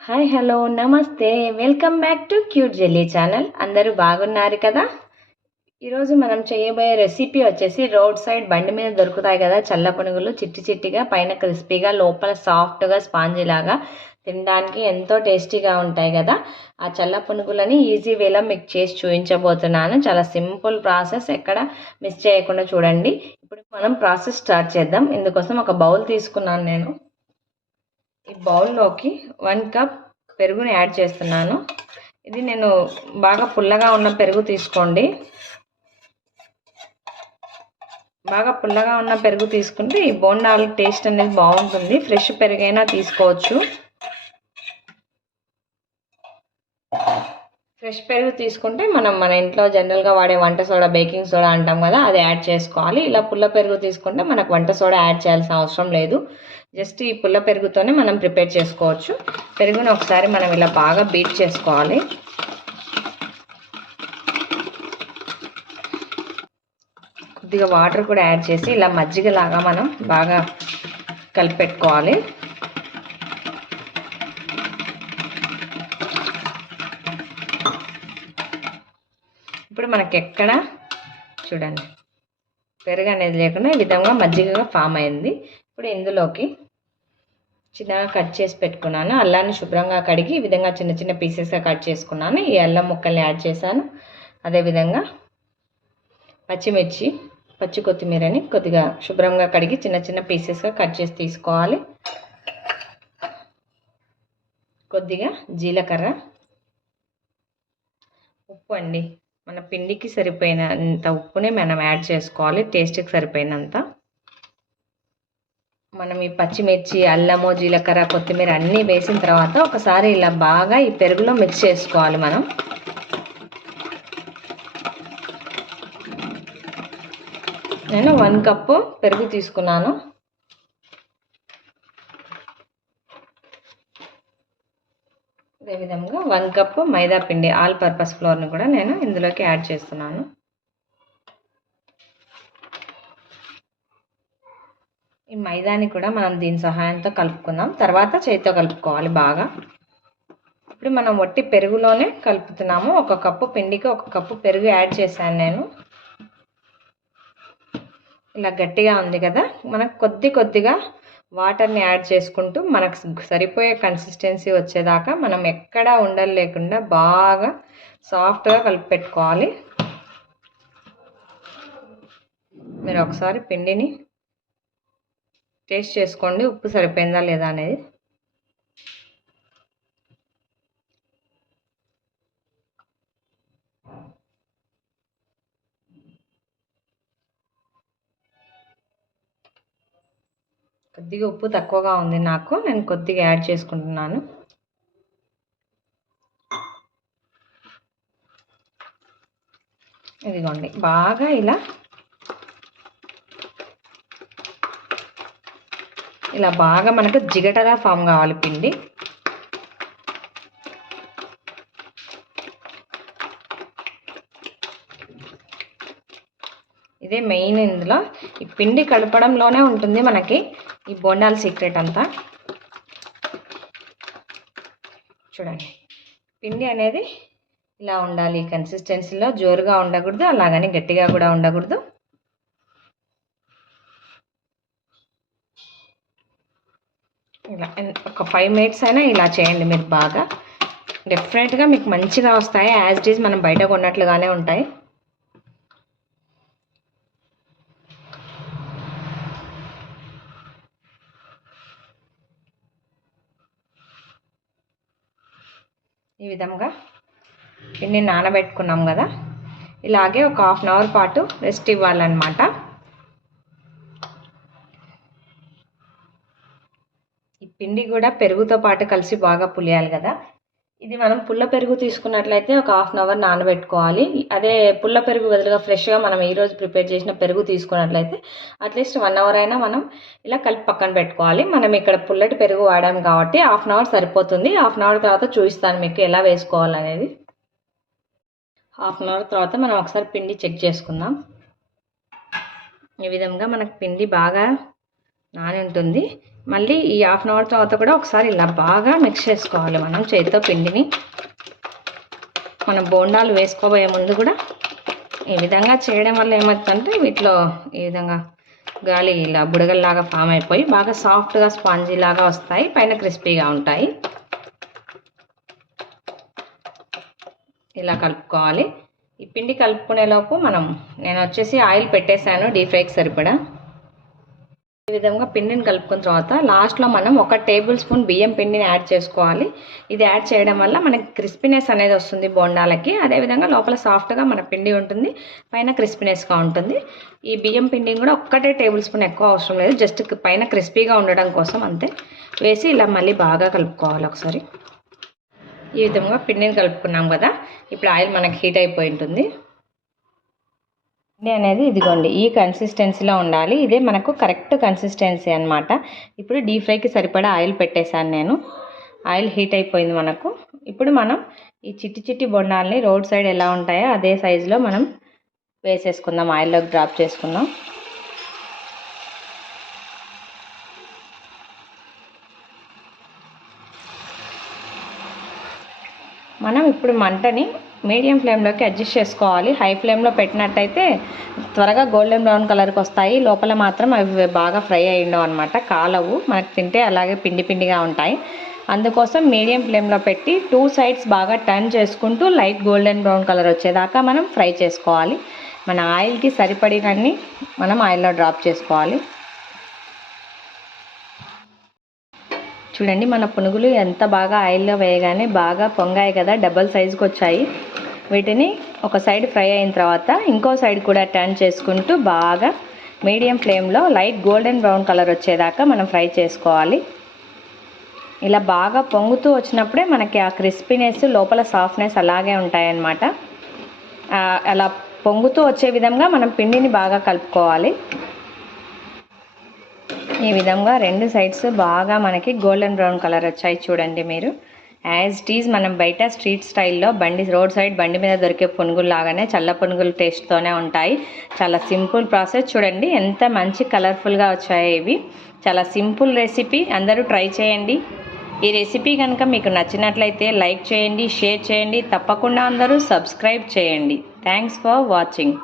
Hi hello నమస్తే welcome back to cute jelly channel. అందరూ బాగున్నారు కదా. ఈరోజు మనం చేయబోయే రెసిపీ వచ్చేసి రోడ్ సైడ్ బండి మీద దొరుకుతాయి కదా చల్ల పునుగులు, చిట్టి చిట్టిగా పైన క్రిస్పీగా లోపల సాఫ్ట్గా స్పాంజీ లాగా తినడానికి ఎంతో టేస్టీగా ఉంటాయి కదా. ఆ చల్ల పునుగులని ఈజీ వేలో మీకు చేసి చూపించబోతున్నాను. చాలా సింపుల్ ప్రాసెస్, ఎక్కడ మిస్ చేయకుండా చూడండి. ఇప్పుడు మనం ప్రాసెస్ స్టార్ట్ చేద్దాం. ఇందుకోసం ఒక బౌల్ తీసుకున్నాను నేను. ఈ బౌల్లోకి 1 కప్ పెరుగుని యాడ్ చేస్తున్నాను. ఇది నేను బాగా పుల్లగా ఉన్న పెరుగు తీసుకోండి. బాగా పుల్లగా ఉన్న పెరుగు తీసుకుంటే ఈ బోండాల టేస్ట్ అనేది బాగుంటుంది. ఫ్రెష్ పెరుగైనా తీసుకోవచ్చు. ఫ్రెష్ పెరుగు తీసుకుంటే మన ఇంట్లో జనరల్గా వాడే వంట సోడా, బేకింగ్ సోడా అంటాం కదా, అది యాడ్ చేసుకోవాలి. ఇలా పుల్ల పెరుగు తీసుకుంటే మనకు వంట సోడా యాడ్ చేయాల్సిన అవసరం లేదు. జస్ట్ ఈ పుల్ల పెరుగుతోనే మనం ప్రిపేర్ చేసుకోవచ్చు. పెరుగుని ఒకసారి మనం ఇలా బాగా బీట్ చేసుకోవాలి. కొద్దిగా వాటర్ కూడా యాడ్ చేసి ఇలా మజ్జిగలాగా మనం బాగా కలిపెట్టుకోవాలి. ఇప్పుడు మనకి ఎక్కడ చూడండి పెరుగు అనేది లేకుండా ఈ విధంగా మజ్జిగగా ఫామ్ అయింది. ఇప్పుడు ఇందులోకి చిన్నగా కట్ చేసి పెట్టుకున్నాను అల్లాన్ని శుభ్రంగా కడిగి ఈ విధంగా చిన్న చిన్న పీసెస్గా కట్ చేసుకున్నాను. ఈ అల్లం ముక్కల్ని యాడ్ చేశాను. అదేవిధంగా పచ్చిమిర్చి, పచ్చి కొత్తిమీరని కొద్దిగా శుభ్రంగా కడిగి చిన్న చిన్న పీసెస్గా కట్ చేసి తీసుకోవాలి. కొద్దిగా జీలకర్ర, ఉప్పు అండి, మన పిండికి సరిపోయినంత ఉప్పునే మనం యాడ్ చేసుకోవాలి. టేస్ట్కి సరిపోయినంత. మనం ఈ పచ్చిమిర్చి, అల్లము, జీలకర్ర, కొత్తిమీర అన్నీ వేసిన తర్వాత ఒకసారి ఇలా బాగా ఈ పెరుగులో మిక్స్ చేసుకోవాలి. నేను 1 కప్పు పెరుగు తీసుకున్నాను. అదేవిధంగా 1 కప్పు మైదా పిండి, ఆల్ పర్పస్ ఫ్లోర్ని కూడా నేను ఇందులోకి యాడ్ చేస్తున్నాను. ఈ మైదాని కూడా మనం దీని సహాయంతో కలుపుకుందాం. తర్వాత చేతితో కలుపుకోవాలి బాగా. ఇప్పుడు మనం వట్టి పెరుగులోనే కలుపుతున్నాము. 1 కప్పు పిండికి 1 కప్పు పెరుగు యాడ్ చేశాను నేను. ఇలా గట్టిగా ఉంది కదా, మనకు కొద్దిగా వాటర్ని యాడ్ చేసుకుంటూ మనకు సరిపోయే కన్సిస్టెన్సీ వచ్చేదాకా మనం ఎక్కడా ఉండలు లేకుండా బాగా సాఫ్ట్గా కలిపి పెట్టుకోవాలి. మీరు ఒకసారి పిండిని టేస్ట్ చేసుకోండి, ఉప్పు సరిపోయిందా లేదా అనేది. కొద్దిగా ఉప్పు తక్కువగా ఉంది నాకు, నేను కొద్దిగా యాడ్ చేసుకుంటున్నాను. ఇదిగోండి బాగా ఇలా బాగా మనకు జిగటగా ఫామ్ కావాలి పిండి. ఇదే మెయిన్. ఇందులో ఈ పిండి కలపడంలోనే ఉంటుంది మనకి ఈ బోండాల సీక్రెట్ అంతా. చూడండి పిండి అనేది ఇలా ఉండాలి. ఈ కన్సిస్టెన్సీలో జోరుగా ఉండకూడదు, అలాగని గట్టిగా కూడా ఉండకూడదు. ఇలా ఒక 5 మినిట్స్ అయినా ఇలా చేయండి మీరు బాగా. డెఫినెట్గా మీకు మంచిగా వస్తాయి. యాజ్ ఇట్ ఈజ్ మనం బయట కొన్నట్లుగానే ఉంటాయి. ఈ విధంగా పిండిని నానబెట్టుకున్నాం కదా, ఇలాగే ఒక 1/2 అవర్ పాటు రెస్ట్ ఇవ్వాలన్నమాట. ఈ పిండి కూడా పెరుగుతో పాటు కలిసి బాగా పులియాలి కదా. ఇది మనం పుల్ల పెరుగు తీసుకున్నట్లయితే ఒక 1/2 అవర్ నానబెట్టుకోవాలి. అదే పుల్ల పెరుగు బదులుగా ఫ్రెష్గా మనం ఈరోజు ప్రిపేర్ చేసిన పెరుగు తీసుకున్నట్లయితే అట్లీస్ట్ 1 అవర్ అయినా మనం ఇలా కలిపి పక్కన పెట్టుకోవాలి. మనం ఇక్కడ పుల్లటి పెరుగు వాడాం కాబట్టి 1/2 అవర్ సరిపోతుంది. 1/2 అవర్ తర్వాత చూపిస్తాను మీకు ఎలా వేసుకోవాలనేది. 1/2 అవర్ తర్వాత మనం ఒకసారి పిండి చెక్ చేసుకుందాం. ఈ విధంగా మనకు పిండి బాగా నాని ఉంటుంది. మళ్ళీ ఈ హాఫ్ అన్ అవర్ తర్వాత కూడా ఒకసారి ఇలా బాగా మిక్స్ చేసుకోవాలి మనం చేతితో పిండిని. మనం బోండాలు వేసుకోబోయే ముందు కూడా ఈ విధంగా చేయడం వల్ల ఏమవుతుందంటే వీటిలో ఈ విధంగా గాలి ఇలా బుడగల్లాగా ఫామ్ అయిపోయి బాగా సాఫ్ట్గా స్పాంజీ లాగా వస్తాయి, పైన క్రిస్పీగా ఉంటాయి. ఇలా కలుపుకోవాలి. ఈ పిండి కలుపుకునే లోపు నేను వచ్చేసి ఆయిల్ పెట్టేశాను డీప్ ఫ్రైకి సరిపడా. ఈ విధంగా పిండిని కలుపుకున్న తర్వాత లాస్ట్లో మనం 1 టేబుల్ స్పూన్ బియ్యం పిండిని యాడ్ చేసుకోవాలి. ఇది యాడ్ చేయడం వల్ల మనకి క్రిస్పీనెస్ అనేది వస్తుంది బోండాలకి. అదేవిధంగా లోపల సాఫ్ట్గా మన పిండి ఉంటుంది, పైన క్రిస్పీనెస్గా ఉంటుంది. ఈ బియ్యం పిండిని కూడా 1 టేబుల్ స్పూన్, ఎక్కువ అవసరం లేదు, జస్ట్ పైన క్రిస్పీగా ఉండడం కోసం అంతే వేసి ఇలా మళ్ళీ బాగా కలుపుకోవాలి ఒకసారి. ఈ విధంగా పిండిని కలుపుకున్నాం కదా, ఇప్పుడు ఆయిల్ మనకి హీట్ అయిపోయి ఉంటుంది. పిండి అనేది ఇదిగోండి ఈ కన్సిస్టెన్సీలో ఉండాలి. ఇదే మనకు కరెక్ట్ కన్సిస్టెన్సీ అనమాట. ఇప్పుడు డీప్ ఫ్రైకి సరిపడా ఆయిల్ పెట్టేశాను నేను. ఆయిల్ హీట్ అయిపోయింది మనకు. ఇప్పుడు మనం ఈ చిట్టి బొండాలని రోడ్ సైడ్ ఎలా ఉంటాయో అదే సైజులో మనం వేసేసుకుందాం, ఆయిల్లోకి డ్రాప్ చేసుకుందాం. మనం ఇప్పుడు మంటని మీడియం ఫ్లేమ్లోకి అడ్జస్ట్ చేసుకోవాలి. హై ఫ్లేమ్లో పెట్టినట్టయితే త్వరగా గోల్డెన్ బ్రౌన్ కలర్కి వస్తాయి, లోపల మాత్రం అవి బాగా ఫ్రై అయి ఉండవు అనమాట, కాలవు, మనకు తింటే అలాగే పిండిగా ఉంటాయి. అందుకోసం మీడియం ఫ్లేమ్లో పెట్టి 2 సైడ్స్ బాగా టర్న్ చేసుకుంటూ లైట్ గోల్డెన్ బ్రౌన్ కలర్ వచ్చేదాకా మనం ఫ్రై చేసుకోవాలి. మన ఆయిల్కి సరిపడినన్ని మనం ఆయిల్లో డ్రాప్ చేసుకోవాలి. చూడండి మన పునుగులు ఎంత బాగా ఆయిల్లో వేయగానే బాగా పొంగాయి కదా, డబల్ సైజుకి వచ్చాయి. వీటిని ఒక సైడ్ ఫ్రై అయిన తర్వాత ఇంకో సైడ్ కూడా టర్న్ చేసుకుంటూ బాగా మీడియం ఫ్లేమ్లో లైట్ గోల్డెన్ బ్రౌన్ కలర్ వచ్చేదాకా మనం ఫ్రై చేసుకోవాలి. ఇలా బాగా పొంగుతూ వచ్చినప్పుడే మనకి ఆ క్రిస్పీనెస్, లోపల సాఫ్ట్నెస్ అలాగే ఉంటాయన్నమాట. అలా పొంగుతూ వచ్చే విధంగా మనం పిండిని బాగా కలుపుకోవాలి. ఈ విధంగా 2 సైడ్స్ బాగా మనకి గోల్డెన్ బ్రౌన్ కలర్ వచ్చాయి చూడండి మీరు. యాజ్ ఇట్ ఈజ్ మనం బయట స్ట్రీట్ స్టైల్లో రోడ్ సైడ్ బండి మీద దొరికే పునుగులు లాగానే చల్ల పునుగులు టేస్ట్తోనే ఉంటాయి. చాలా సింపుల్ ప్రాసెస్. చూడండి ఎంత మంచి కలర్ఫుల్గా వచ్చాయి ఇవి. చాలా సింపుల్ రెసిపీ, అందరూ ట్రై చేయండి. ఈ రెసిపీ కనుక మీకు నచ్చినట్లయితే లైక్ చేయండి, షేర్ చేయండి, తప్పకుండా అందరూ సబ్స్క్రైబ్ చేయండి. Thanks for watching.